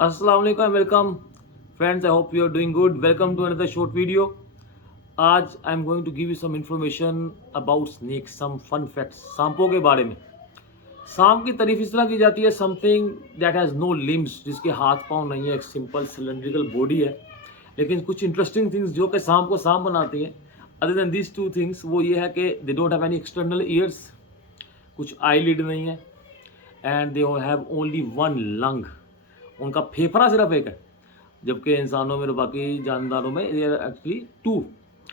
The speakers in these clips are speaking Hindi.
अस्सलाम वालेकुम welcome friends I hope you are doing good welcome to another short video. आज I am going to give you some information about snakes, some fun facts सांपों के बारे में। सांप की तारीफ इस तरह की जाती है, something that has no limbs, जिसके हाथ पांव नहीं है, एक सिंपल सिलेंड्रिकल बॉडी है। लेकिन कुछ इंटरेस्टिंग थिंग्स जो कि सांप को सांप बनाती हैं, other than these two things, वो ये है कि they don't have any external years, कुछ आई लिड नहीं है, and they have only one lung, उनका फेफड़ा सिर्फ एक है, जबकि इंसानों में और बाकी जानदारों में they are actually two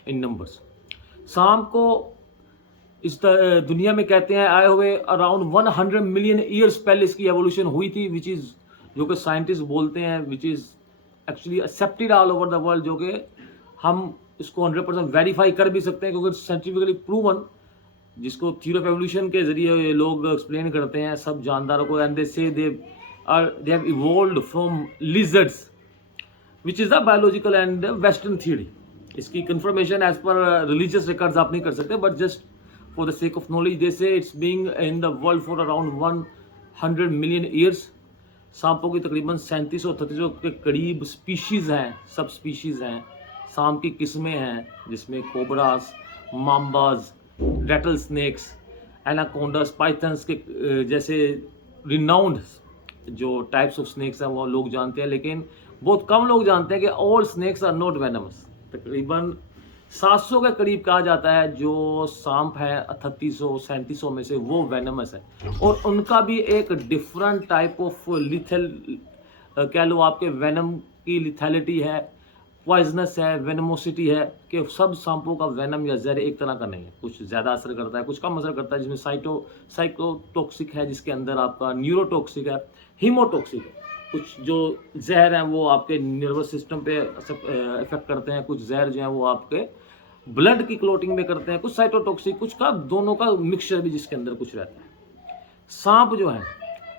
in numbers. सांप को इस दुनिया में कहते हैं आए हुए अराउंड 100 मिलियन ईयर्स पहले इसकी एवोल्यूशन हुई थी, विच इज़, जो कि साइंटिस्ट बोलते हैं, which is actually accepted all over the world, जो कि हम इसको 100% वेरीफाई कर भी सकते हैं क्योंकि साइंटिफिकली प्रूवन, जिसको थ्योरी ऑफ एवोल्यूशन के जरिए लोग एक्सप्लेन करते हैं सब जानदारों को, and they say they have evolved from lizards, which is the biological and western theory. इसकी confirmation as per religious records आप नहीं कर सकते, but just for the sake of knowledge they say it's being in the world for around 100 million years. सांपों की तकरीबन 3700 के करीब स्पीशीज़ हैं, सब स्पीशीज़ हैं। सांप की किस्में हैं जिसमें कोबरास, माम्बाज, रेटल स्नेक्स, एनाकोंडास, पाइथन्स के जैसे रिनाउंड जो टाइप्स ऑफ स्नेक्स हैं वो लोग जानते हैं, लेकिन बहुत कम लोग जानते हैं कि all snakes are not venomous. तकरीबन 700 के करीब कहा जाता है जो सांप है 3800-3700 में से वो वेनमस है, और उनका भी एक डिफरेंट टाइप ऑफ लिथल, कह लो आपके वेनम की लिथैलिटी है, पॉइजनस है, वेनमोसिटी है, कि सब सांपों का वेनम या जहर एक तरह का नहीं है। कुछ ज़्यादा असर करता है, कुछ कम असर करता है, जिसमें साइकोटॉक्सिक है, जिसके अंदर आपका न्यूरोटॉक्सिक है, हीमोटॉक्सिक है। कुछ जो जहर हैं वो आपके नर्वस सिस्टम पे इफेक्ट करते हैं, कुछ जहर जो हैं वो आपके ब्लड की क्लोटिंग में करते हैं, कुछ साइटोटॉक्सिक, कुछ का दोनों का मिक्सचर भी जिसके अंदर कुछ रहता है। सांप जो है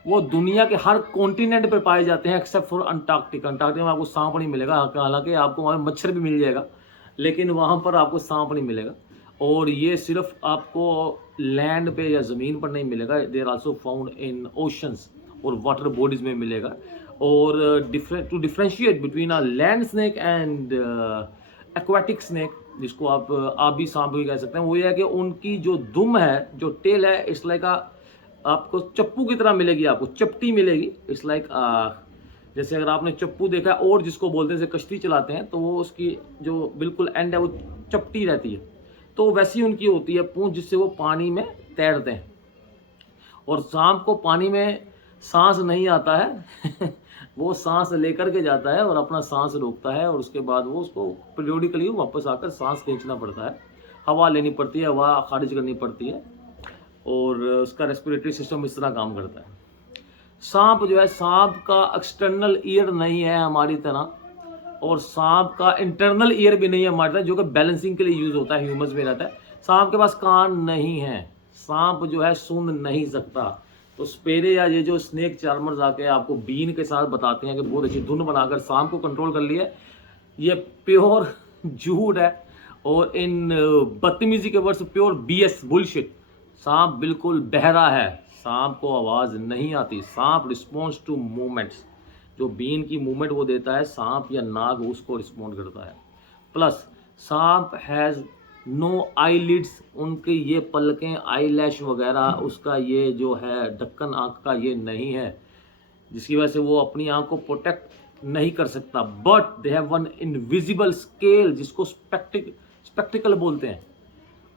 वो दुनिया के हर कॉन्टिनेंट पे पाए जाते हैं एक्सेप्ट फॉर अंटार्कटिका। अंटार्कटिका में आपको सांप नहीं मिलेगा, हालांकि आपको वहाँ मच्छर भी मिल जाएगा, लेकिन वहाँ पर आपको सांप नहीं मिलेगा। और ये सिर्फ आपको लैंड पे या ज़मीन पर नहीं मिलेगा, they are also found in oceans और वाटर बॉडीज़ में मिलेगा। और to differentiate between a land snake and aquatic snake, जिसको आप आबी सांप भी कह सकते हैं, वो ये है कि उनकी जो दुम है, जो टेल है, इट्स लाइक आपको चप्पू की तरह मिलेगी, आपको चपटी मिलेगी। इट्स लाइक जैसे अगर आपने चप्पू देखा है और जिसको बोलते हैं, जैसे कश्ती चलाते हैं तो वो उसकी जो बिल्कुल एंड है वो चपटी रहती है, तो वैसी उनकी होती है पूंछ, जिससे वो पानी में तैरते हैं। और सांप को पानी में सांस नहीं आता है वो सांस लेकर के जाता है और अपना सांस रोकता है, और उसके बाद वो उसको पीरियोडिकली वापस आकर सांस खींचना पड़ता है, हवा लेनी पड़ती है, हवा खारिज करनी पड़ती है, और उसका रेस्पिरेटरी सिस्टम इस तरह काम करता है। सांप जो है, सांप का एक्सटर्नल ईयर नहीं है हमारी तरह, और सांप का इंटरनल ईयर भी नहीं है हमारी तरह, जो कि बैलेंसिंग के लिए यूज होता है, ह्यूमंस में रहता है। सांप के पास कान नहीं है, सांप जो है सूंघ नहीं सकता। तो स्पेरे या ये जो स्नेक चार्मर्स आके आपको बीन के साथ बताते हैं कि बहुत अच्छी धुन बनाकर सांप को कंट्रोल कर लिया, ये प्योर झूठ है, और इन बदतमीजी के वर्ड्स प्योर BS बुलशिट। सांप बिल्कुल बहरा है, सांप को आवाज़ नहीं आती, सांप रिस्पॉन्स टू मूवमेंट्स, जो बीन की मूवमेंट वो देता है, सांप या नाग उसको रिस्पॉन्ड करता है। प्लस सांप हैज़ नो आई लिड्स, उनके ये पलकें, आई लैश वगैरह, उसका ये जो है ढक्कन आँख का ये नहीं है, जिसकी वजह से वो अपनी आँख को प्रोटेक्ट नहीं कर सकता। But they have one invisible scale, जिसको स्पेक्टिकल बोलते हैं,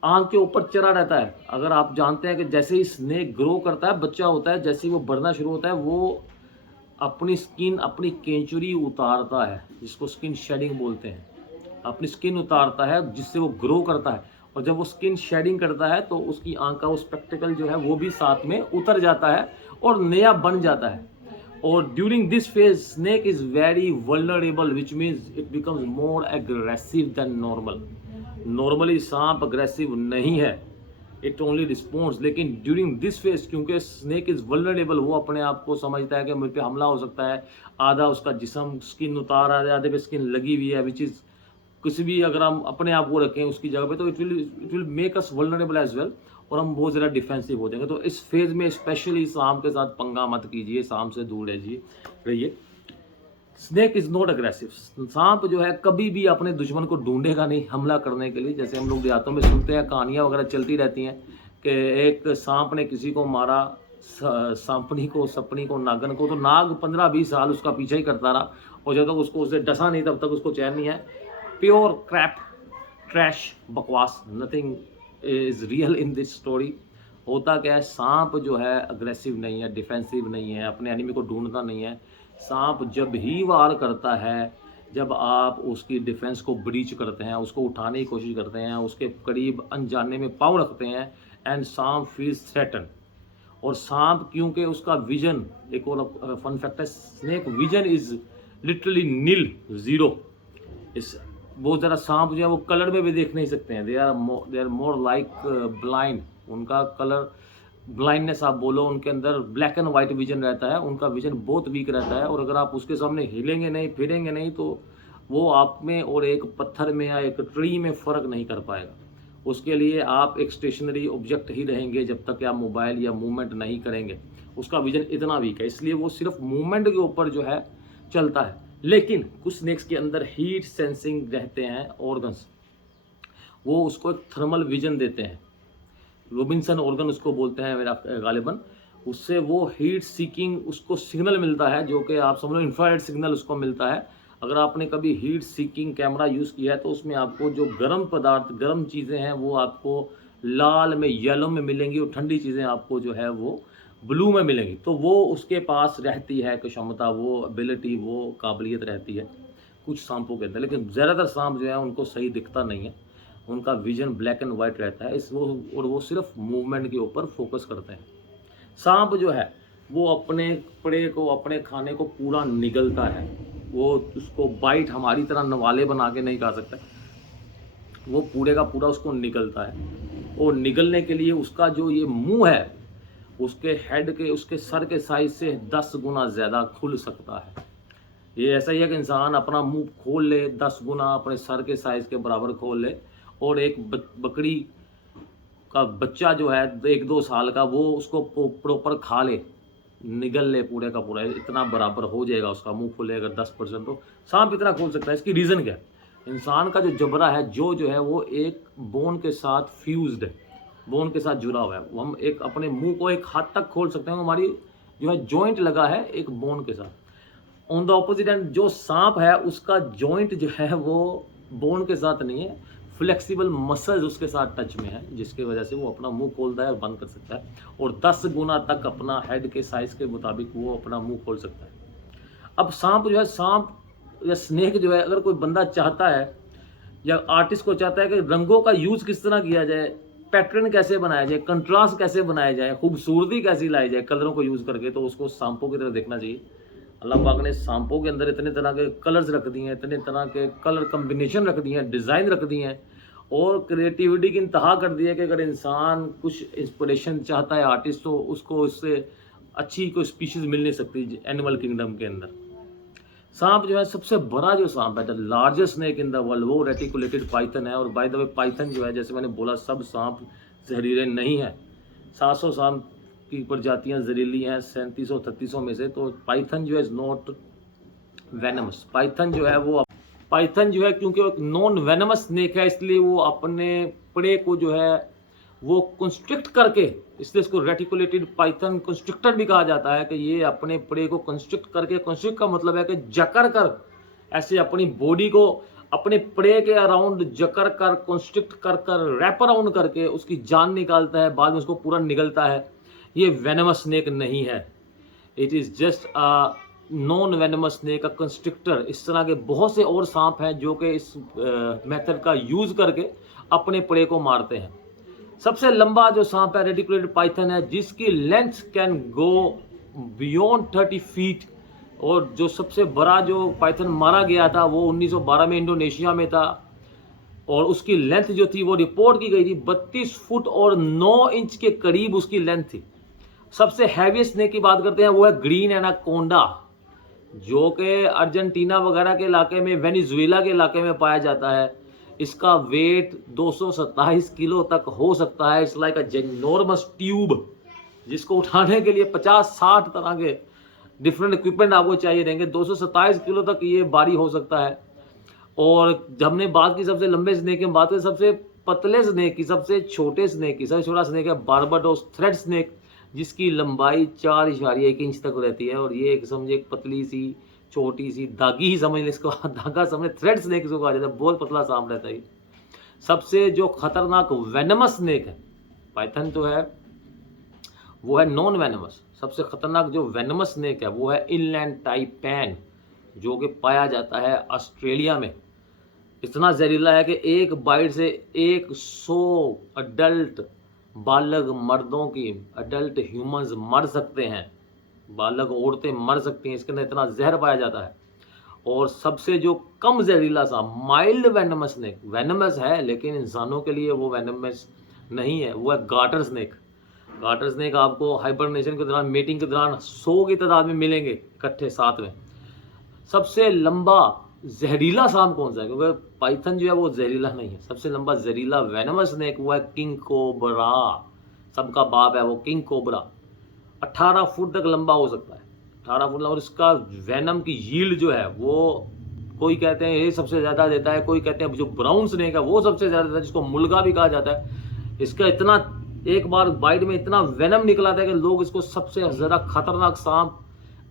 आँख के ऊपर चढ़ा रहता है। अगर आप जानते हैं कि जैसे ही स्नेक ग्रो करता है, बच्चा होता है, जैसे ही वो बढ़ना शुरू होता है, वो अपनी स्किन, अपनी केंचुरी उतारता है, जिसको स्किन शेडिंग बोलते हैं, अपनी स्किन उतारता है जिससे वो ग्रो करता है। और जब वो स्किन शेडिंग करता है तो उसकी आँख का वो स्पेक्टिकल जो है वो भी साथ में उतर जाता है और नया बन जाता है। और during this phase snake is very vulnerable, which means it becomes more aggressive than normal. Normally सांप अग्रेसिव नहीं है, इट ओनली रिस्पॉन्स, लेकिन ड्यूरिंग दिस फेज, क्योंकि स्नेक इज़ वल्नरेबल, वो अपने आप को समझता है कि मुझ पे हमला हो सकता है, आधा उसका जिस्म स्किन उतार रहा है, आधे पे स्किन लगी हुई है, विच इज़ किसी भी अगर हम अपने आप को रखें उसकी जगह पे, तो it will make us vulnerable as well, और हम बहुत ज़्यादा डिफेंसिव हो जाएंगे। तो इस फेज़ में स्पेशली सांप के साथ पंगा मत कीजिए, सांप से दूर रहिए। Snake is not aggressive. सांप जो है कभी भी अपने दुश्मन को ढूंढेगा नहीं हमला करने के लिए। जैसे हम लोग देहातों में सुनते हैं, कहानियाँ वगैरह चलती रहती हैं कि एक सांप ने किसी को मारा, सांपनी को, सपनी को, नागन को, तो नाग 15-20 साल उसका पीछा ही करता रहा और जब तक उसको उसे डसा नहीं तब तक उसको चैन नहीं है। प्योर क्रैप, ट्रैश, बकवास, nothing is real in this story. होता क्या है, सांप जो है अग्रेसिव नहीं है, डिफेंसिव नहीं है, अपने एनिमी को ढूंढता नहीं है। सांप जब ही वार करता है जब आप उसकी डिफेंस को ब्रीच करते हैं, उसको उठाने की कोशिश करते हैं, उसके करीब अनजाने में पाँव रखते हैं, एंड सांप फील्स थ्रेटन। और सांप क्योंकि उसका विजन, एक और फन फैक्ट है, snake vision is literally nil, zero. इस बहुत ज़्यादा सांप जो है वो कलर में भी देख नहीं सकते हैं। They are more like blind. उनका कलर ब्लाइंडनेस आप बोलो, उनके अंदर ब्लैक एंड वाइट विजन रहता है, उनका विजन बहुत वीक रहता है। और अगर आप उसके सामने हिलेंगे नहीं, फिरेंगे नहीं, तो वो आप में और एक पत्थर में या एक ट्री में फ़र्क नहीं कर पाएगा। उसके लिए आप एक स्टेशनरी ऑब्जेक्ट ही रहेंगे जब तक आप मोबाइल या मूवमेंट नहीं करेंगे। उसका विजन इतना वीक है, इसलिए वो सिर्फ मूवमेंट के ऊपर जो है चलता है। लेकिन कुछ स्नेक्स के अंदर हीट सेंसिंग रहते हैं ऑर्गन्स, वो उसको एक थर्मल विजन देते हैं। रोबिन्सन ऑर्गन उसको बोलते हैं मेरा गालिबन। उससे वो हीट सीकिंग उसको सिग्नल मिलता है, जो कि आप समझ लो इंफ्रारेड सिग्नल उसको मिलता है। अगर आपने कभी हीट सीकिंग कैमरा यूज़ किया है तो उसमें आपको जो गर्म पदार्थ, गर्म चीज़ें हैं वो आपको लाल में, येलो में मिलेंगी और ठंडी चीज़ें आपको जो है वो ब्लू में मिलेंगी। तो वो उसके पास रहती है क्षमता, वो एबिलिटी, वो काबिलियत रहती है कुछ सांपों के अंदर। लेकिन ज़्यादातर सांप जो है उनको सही दिखता नहीं है, उनका विजन ब्लैक एंड वाइट रहता है और वो सिर्फ मूवमेंट के ऊपर फोकस करते हैं। सांप जो है वो अपने प्रे को, अपने खाने को पूरा निगलता है। वो उसको बाइट हमारी तरह नवाले बना के नहीं खा सकता, वो पूरे का पूरा उसको निगलता है। और निगलने के लिए उसका जो ये मुंह है, उसके हेड के, उसके सर के साइज से 10 गुना ज़्यादा खुल सकता है। ये ऐसा ही है कि इंसान अपना मुंह खोल ले, 10 गुना अपने सर के साइज़ के बराबर खोल ले, और एक बकरी का बच्चा जो है 1-2 साल का, वो उसको प्रॉपर खा ले, निगल ले पूरे का पूरा, इतना बराबर हो जाएगा उसका मुंह खोले अगर 10%। तो सांप इतना खोल सकता है। इसकी रीज़न क्या है? इंसान का जो जबड़ा है, जो है वो एक बोन के साथ फ्यूज्ड है, बोन के साथ जुड़ा हुआ है। हम एक अपने मुंह को एक हाथ तक खोल सकते हैं, हमारी जो है जॉइंट लगा है एक बोन के साथ। ऑन द ऑपोजिट एंड जो सांप है उसका जॉइंट जो है वो बोन के साथ नहीं है, फ्लेक्सिबल मसल्स उसके साथ टच में है, जिसकी वजह से वो अपना मुंह खोलता है और बंद कर सकता है, और 10 गुना तक अपना हेड के साइज के मुताबिक वो अपना मुंह खोल सकता है। अब सांप जो है, सांप या स्नेक जो है, अगर कोई बंदा चाहता है या आर्टिस्ट को चाहता है कि रंगों का यूज़ किस तरह किया जाए, पैटर्न कैसे बनाया जाए, कंट्रास्ट कैसे बनाया जाए, खूबसूरती कैसी लाई जाए कलरों को यूज़ करके, तो उसको सांपों की तरह देखना चाहिए। अल्लाह पाक ने सांपों के अंदर इतने तरह के कलर्स रख दिए हैं, इतने तरह के कलर कम्बिनेशन रख दिए हैं, डिज़ाइन रख दिए हैं, और क्रिएटिविटी की इंतहा कर दी है कि अगर इंसान कुछ इंस्पिरेशन चाहता है आर्टिस्ट, तो उसको उससे अच्छी कोई स्पीशीज़ मिल नहीं सकती एनिमल किंगडम के अंदर। सांप जो है सबसे बड़ा जो सांप है, the largest snake in the world, वो रेटिकुलेटेड पाइथन है। और बाय द वे पाइथन जो है, जैसे मैंने बोला, सब सांप जहरीले नहीं है। 700 सांप की प्रजातियां जहरीली हैं 3700-3800 में से। तो पाइथन जो है इज नॉट वेनमस। पाइथन जो है क्योंकि वो एक नॉन वेनमस स्नेक है, इसलिए वो अपने प्रे को जो है वो कंस्ट्रिक्ट करके, इसलिए इसको रेटिकुलेटेड पाइथन कंस्ट्रिक्टर भी कहा जाता है, कि ये अपने प्रे को कंस्ट्रिक्ट करके, कंस्ट्रिक्ट का मतलब है कि जकड़ कर, ऐसे अपनी बॉडी को अपने प्रे के अराउंड जकड़ कर, कंस्ट्रिक्ट कर कर, रैप अराउंड करके उसकी जान निकालता है, बाद में उसको पूरा निगलता है। ये वेनमस स्नेक नहीं है, it is just a non venomous snake, a constrictor. इस तरह के बहुत से और सांप हैं जो कि इस मेथड का यूज़ करके अपने प्रे को मारते हैं। सबसे लंबा जो सांप है रेटिकुलेटेड पाइथन है, जिसकी length can go beyond 30 feet. और जो सबसे बड़ा जो पाइथन मारा गया था वो 1912 में इंडोनेशिया में था, और उसकी लेंथ जो थी वो रिपोर्ट की गई थी 32 फुट और 9 इंच के करीब उसकी लेंथ थी। सबसे हैवीएस्ट स्नेक की बात करते हैं, वो है ग्रीन एनाकोंडा, जो कि अर्जेंटीना वगैरह के इलाके में, वेनेजुएला के इलाके में पाया जाता है। इसका वेट 227 किलो तक हो सकता है। इट्स लाइक अ जेनॉर्मस ट्यूब, जिसको उठाने के लिए 50-60 तरह के डिफरेंट इक्विपमेंट आपको चाहिए रहेंगे। 227 किलो तक ये भारी हो सकता है। और जब हमने बात की सबसे लंबे स्नेक की, बात करें सबसे पतले स्नेक की, सबसे छोटे स्नेक की, सबसे छोटा स्नेक है बारबाडोस थ्रेड स्नेक, जिसकी लंबाई 4.1 इंच तक रहती है। और ये एक समझे एक पतली सी छोटी सी दागी ही समझ लें इसको, धागा समझ, थ्रेड स्नेक इसको कहा जाता है, बहुत पतला सांप रहता है। सबसे जो खतरनाक वेनमस स्नेक है, पाइथन तो है वो है नॉन वेनमस। सबसे खतरनाक जो वेनमस स्नेक है वो है इनलैंड टाइपैन, जो कि पाया जाता है ऑस्ट्रेलिया में। इतना जहरीला है कि एक बाइट से 100 अडल्ट बालग मर्दों की, अडल्ट ह्यूमंस मर सकते हैं, बालग औरतें मर सकती हैं। इसके अंदर इतना जहर पाया जाता है। और सबसे जो कम जहरीला सा माइल्ड वेनमस स्नेक, वेनमस है लेकिन इंसानों के लिए वो वेनमस नहीं है, वो है गाटर स्नेक। गाटर स्नेक आपको हाइबरनेशन के दौरान, मीटिंग के दौरान 100 की तादाद में मिलेंगे इकट्ठे साथ में। सबसे लंबा जहरीला सांप कौन सा है? क्योंकि पाइथन जो है वो जहरीला नहीं है। सबसे लंबा जहरीला वेनमस स्नेक वो है किंग कोबरा, सबका बाप है वो किंग कोबरा। 18 फुट तक लंबा हो सकता है, 18 फुट। और इसका वेनम की यील्ड जो है वो, कोई कहते हैं ये सबसे ज़्यादा देता है, कोई कहते हैं जो ब्राउन स्नेक है वो सबसे ज़्यादा देता है, जिसको मुल्गा भी कहा जाता है। इसका इतना, एक बार बाइट में इतना वेनम निकला था कि लोग इसको सबसे ज़्यादा खतरनाक सांप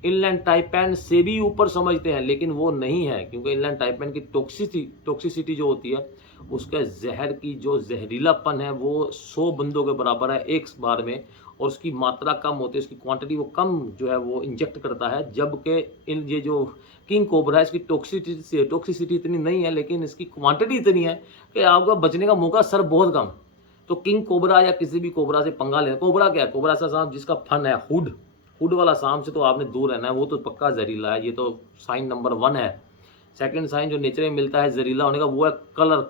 इनलैंड टाइपैन से भी ऊपर समझते हैं, लेकिन वो नहीं है। क्योंकि इनलैंड टाइपैन की टॉक्सिसिटी जो होती है, उसके जहर की जो जहरीलापन है वो 100 बंदों के बराबर है एक बार में। और उसकी मात्रा कम होती है, उसकी क्वांटिटी वो कम जो है वो इंजेक्ट करता है। जबकि इन ये जो किंग कोबरा है, इसकी टॉक्सिसिटी इतनी नहीं है, लेकिन इसकी क्वांटिटी इतनी है कि आपका बचने का मौका सर बहुत कम। तो किंग कोबरा या किसी भी कोबरा से पंगा लेना, कोबरा क्या है? कोबरा सा सांप जिसका फन है हुड, हुड वाला सांप से तो आपने दूर रहना है, वो तो पक्का जहरीला है। ये तो साइन नंबर 1 है। सेकंड साइन जो नेचर में मिलता है जहरीला होने का, वो है कलर,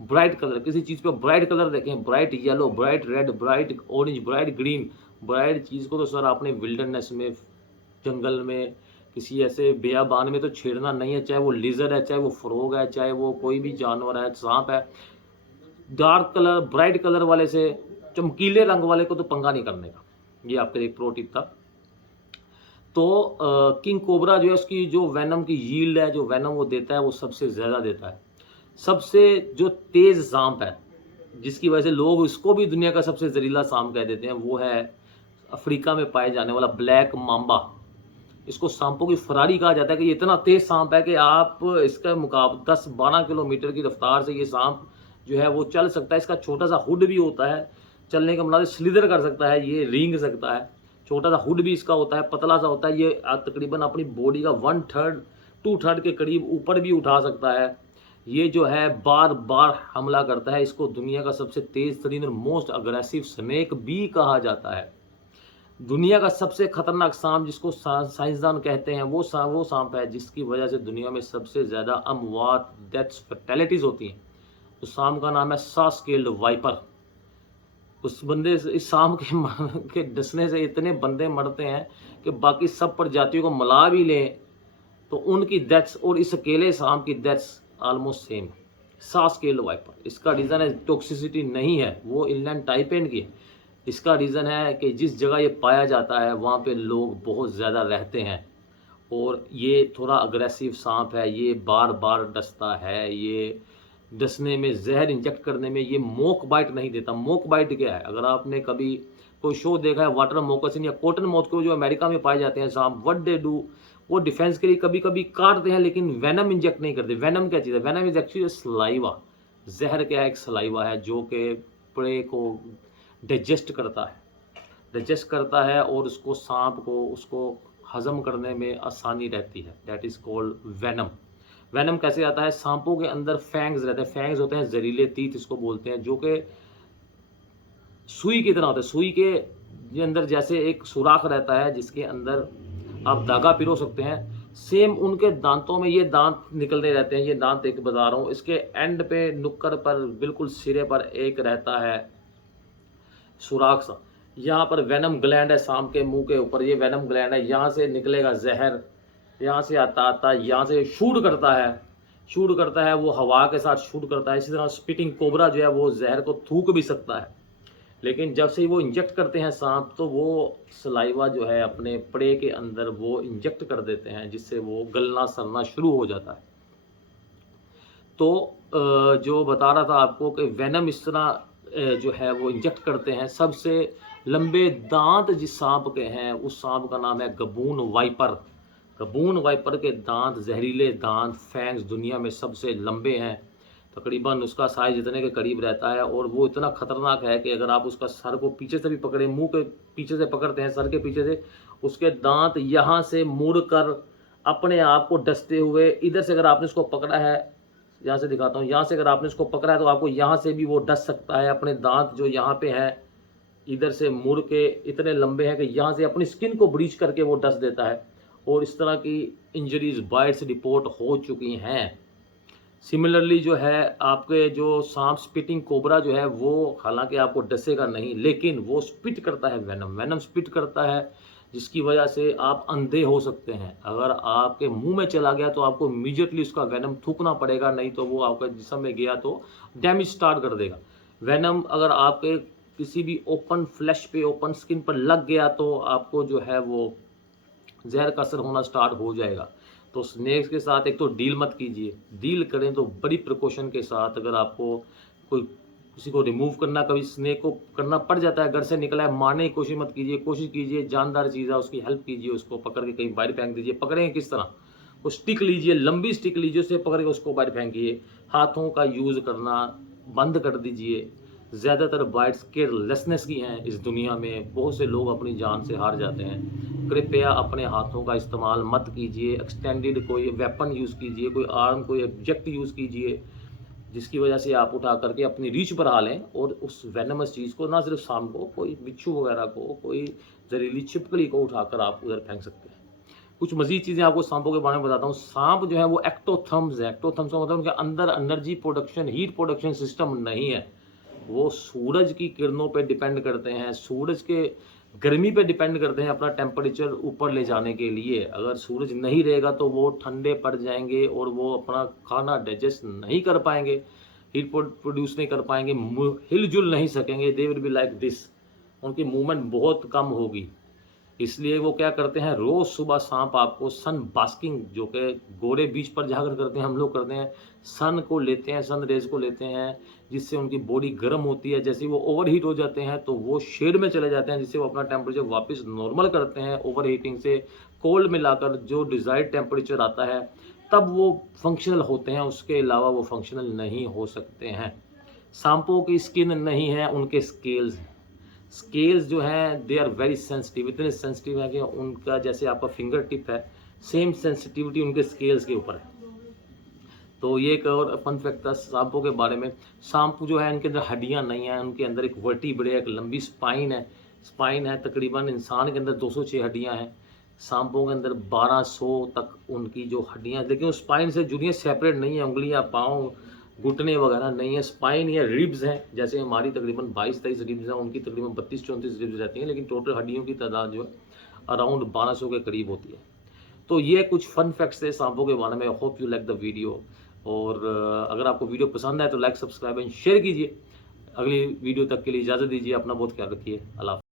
ब्राइट कलर। किसी चीज़ पे ब्राइट कलर देखें, bright yellow, bright red, bright orange, bright green, bright चीज़ को तो सर आपने विल्डरनेस में, जंगल में, किसी ऐसे बेयाबान में तो छेड़ना नहीं है। चाहे वो लिजर्ड है, चाहे वो फ्रॉग है, चाहे वो कोई भी जानवर है, सांप है। डार्क कलर, ब्राइट कलर वाले से, चमकीले रंग वाले को तो पंगा नहीं करने का। ये आपके लिए प्रो टिप था। तो किंग कोबरा जो है, उसकी जो वेनम की यील्ड है, जो वेनम वो देता है वो सबसे ज़्यादा देता है। सबसे जो तेज़ सांप है, जिसकी वजह से लोग इसको भी दुनिया का सबसे जहरीला सांप कह देते हैं, वो है अफ्रीका में पाए जाने वाला ब्लैक माम्बा। इसको सांपों की फरारी कहा जाता है कि ये इतना तेज सांप है कि आप इसका मुकाबला 10-12 किलोमीटर की रफ्तार से ये सांप जो है वो चल सकता है। इसका छोटा सा हुड भी होता है, चलने का मतलब स्लिदर कर सकता है, ये रेंग सकता है। छोटा सा हुड भी इसका होता है, पतला सा होता है। ये तकरीबन अपनी बॉडी का 1/3 2/3 के करीब ऊपर भी उठा सकता है। ये जो है बार बार हमला करता है। इसको दुनिया का सबसे तेज तरीन और मोस्ट अग्रेसिव स्नेक भी कहा जाता है। दुनिया का सबसे खतरनाक सांप जिसको साइंसदान कहते हैं, वो सांप है जिसकी वजह से दुनिया में सबसे ज़्यादा अमवात, डेथ्स, फैटेलिटीज़ होती हैं। उस सांप का नाम है सॉ-स्केल्ड वाइपर। उस बंदे से, इस सांप के डसने से इतने बंदे मरते हैं कि बाकी सब प्रजातियों को मिला भी लें तो उनकी डेथ्स और इस अकेले सांप की deaths almost same. Saw scaled viper, इसका रीज़न है टॉक्सिसिटी नहीं है, वो इनलैंड टाइपैन की है। इसका रीज़न है कि जिस जगह ये पाया जाता है वहाँ पे लोग बहुत ज़्यादा रहते हैं और ये थोड़ा अग्रेसिव सांप है। ये बार बार डसता है, ये डसने में, जहर इंजेक्ट करने में ये मोक बाइट नहीं देता। मोक बाइट क्या है? अगर आपने कभी कोई शो देखा है वाटर मोकसिन या कॉटन माउथ को, जो अमेरिका में पाए जाते हैं सांप, व्हाट दे डू, वो डिफेंस के लिए कभी कभी काटते हैं लेकिन वेनम इंजेक्ट नहीं करते। वेनम क्या चीज़ है? Venom is actually saliva. जहर क्या है? एक सलाइवा है जो कि प्रे को डाइजेस्ट करता है और उसको, सांप को, उसको हजम करने में आसानी रहती है। That is called venom. Venom कैसे आता है? सांपों के अंदर फैंग्स रहते हैं। फैंग्स होते हैं जहरीले तीत, इसको बोलते हैं, जो कि सुई की तरह होता है। सुई के अंदर जैसे एक सुराख रहता है जिसके अंदर आप धागा पिरो सकते हैं, सेम उनके दांतों में ये दांत निकलते रहते हैं। ये दांत एक बता रहा हूँ, इसके एंड पे, नुक्कड़ पर, बिल्कुल सिरे पर एक रहता है सुराख सा। यहाँ पर वेनम ग्लैंड है सांप के मुंह के ऊपर, ये वेनम ग्लैंड है। यहाँ से निकलेगा जहर, यहाँ से आता यहाँ से शूट करता है, वो हवा के साथ शूट करता है। इसी तरह स्पिटिंग कोबरा जो है वो जहर को थूक भी सकता है, लेकिन जब से वो इंजेक्ट करते हैं सांप, तो वो सलाइवा जो है अपने प्रे के अंदर वो इंजेक्ट कर देते हैं, जिससे वो गलना सड़ना शुरू हो जाता है। तो जो बता रहा था आपको कि वेनम इस तरह जो है वो इंजेक्ट करते हैं। सबसे लंबे दांत जिस सांप के हैं, उस सांप का नाम है गबून वाइपर। गबून वाइपर के दांत, जहरीले दांत, फैंग्स दुनिया में सबसे लंबे हैं। तकरीबन उसका साइज इतने के करीब रहता है, और वो इतना खतरनाक है कि अगर आप उसका सर को पीछे से भी पकड़े, मुंह के पीछे से पकड़ते हैं, सर के पीछे से, उसके दांत यहाँ से मुड़ कर अपने आप को डसते हुए, इधर से अगर आपने उसको पकड़ा है, यहाँ से दिखाता हूँ, यहाँ से अगर आपने इसको पकड़ा है तो आपको यहाँ से भी वो डस सकता है। अपने दांत जो यहाँ पे हैं, इधर से मुड़ के इतने लंबे हैं कि यहाँ से अपनी स्किन को ब्रीच करके वो डस देता है। और इस तरह की इंजरीज, बाइट्स रिपोर्ट हो चुकी हैं। सिमिलरली जो है आपके जो सांप स्पिटिंग कोबरा जो है, वो हालांकि आपको डसेगा नहीं, लेकिन वो स्पिट करता है वेनम। वेनम स्पिट करता है, जिसकी वजह से आप अंधे हो सकते हैं। अगर आपके मुंह में चला गया तो आपको इमीडिएटली उसका वेनम थूकना पड़ेगा, नहीं तो वो आपके जिस्म में गया तो डैमेज स्टार्ट कर देगा। वेनम अगर आपके किसी भी ओपन फ्लैश पे, ओपन स्किन पर लग गया तो आपको जो है वो जहर का असर होना स्टार्ट हो जाएगा। तो स्नेक्स के साथ एक तो डील मत कीजिए, डील करें तो बड़ी प्रिकॉशन के साथ। अगर आपको कोई किसी को रिमूव करना, कभी स्नेक को करना पड़ जाता है, घर से निकला है, मारने की कोशिश मत कीजिए। कोशिश कीजिए जानदार चीज़ है, उसकी हेल्प कीजिए, उसको पकड़ के कहीं बाहर फेंक दीजिए। पकड़ेंगे किस तरह? वो स्टिक लीजिए, लंबी स्टिक लीजिए, उससे पकड़ के उसको बाहर फेंकिए। हाथों का यूज़ करना बंद कर दीजिए। ज़्यादातर बाइट्स केयरलेसनेस की हैं इस दुनिया में, बहुत से लोग अपनी जान से हार जाते हैं। कृपया अपने हाथों का इस्तेमाल मत कीजिए। एक्सटेंडेड कोई वेपन यूज़ कीजिए, कोई आर्म, कोई ऑब्जेक्ट यूज़ कीजिए, जिसकी वजह से आप उठा करके अपनी रीच पर आ लें और उस वेनमस चीज़ को, ना सिर्फ सांप को, कोई बिच्छू वगैरह को, कोई जहरीली छिपकली को उठाकर आप उधर फेंक सकते हैं। कुछ मजीद चीज़ें आपको सांपों के बारे में बताता हूँ। सांप जो है वो एक्टोथर्म्स है। एक्टोथर्म्स का मतलब उनके अंदर energy production, heat production system नहीं है। वो सूरज की किरणों पे डिपेंड करते हैं, सूरज के गर्मी पे डिपेंड करते हैं अपना टेम्परेचर ऊपर ले जाने के लिए। अगर सूरज नहीं रहेगा तो वो ठंडे पड़ जाएंगे और वो अपना खाना डाइजेस्ट नहीं कर पाएंगे, हीट प्रोड्यूस नहीं कर पाएंगे, हिलजुल नहीं सकेंगे। They will be like this, उनकी मूवमेंट बहुत कम होगी। इसलिए वो क्या करते हैं, रोज़ सुबह सांप आपको सन बास्किंग, जो कि गोरे बीच पर जाकर करते हैं, हम लोग करते हैं, सन को लेते हैं, सन रेज को लेते हैं, जिससे उनकी बॉडी गर्म होती है। जैसे वो ओवर हीट हो जाते हैं तो वो शेड में चले जाते हैं, जिससे वो अपना टेम्परेचर वापस नॉर्मल करते हैं। ओवर हीटिंग से कोल्ड में लाकर जो डिज़ायर्ड टेम्परेचर आता है, तब वो फंक्शनल होते हैं। उसके अलावा वो फंक्शनल नहीं हो सकते हैं। सांपों की स्किन नहीं है, उनके स्केल्स हैं। स्केल्स जो हैं दे आर वेरी सेंसिटिव, इतने सेंसिटिव हैं कि उनका, जैसे आपका फिंगर टिप है, सेम सेंसिटिविटी उनके स्केल्स के ऊपर है। तो ये एक और फन फैक्ट था सांपों के बारे में। सांप जो है, इनके अंदर हड्डियां नहीं हैं, उनके अंदर एक वर्टिब्रे, एक लंबी स्पाइन है। स्पाइन है, तकरीबन इंसान के अंदर 206 हड्डियां हैं, सांपों के अंदर 1200 तक उनकी जो हड्डियां, लेकिन उस स्पाइन से जुड़ी हैं, सेपरेट नहीं है। उंगलियां, पाँव, घुटने वगैरह नहीं है। स्पाइन या रिब्स हैं, जैसे हमारी तकरीबन 22-23 रिब्स हैं, उनकी तकरीबन 32-34 रिब्स रहती हैं, लेकिन टोटल हड्डियों की तादाद जो है अराउंड 1200 के करीब होती है। तो ये कुछ फन फैक्ट्स थे सांपों के बारे में। Hope you like the video. और अगर आपको वीडियो पसंद आए तो लाइक, सब्सक्राइब एंड शेयर कीजिए। अगली वीडियो तक के लिए इजाज़त दीजिए। अपना बहुत ख्याल रखिए। अल्लाह।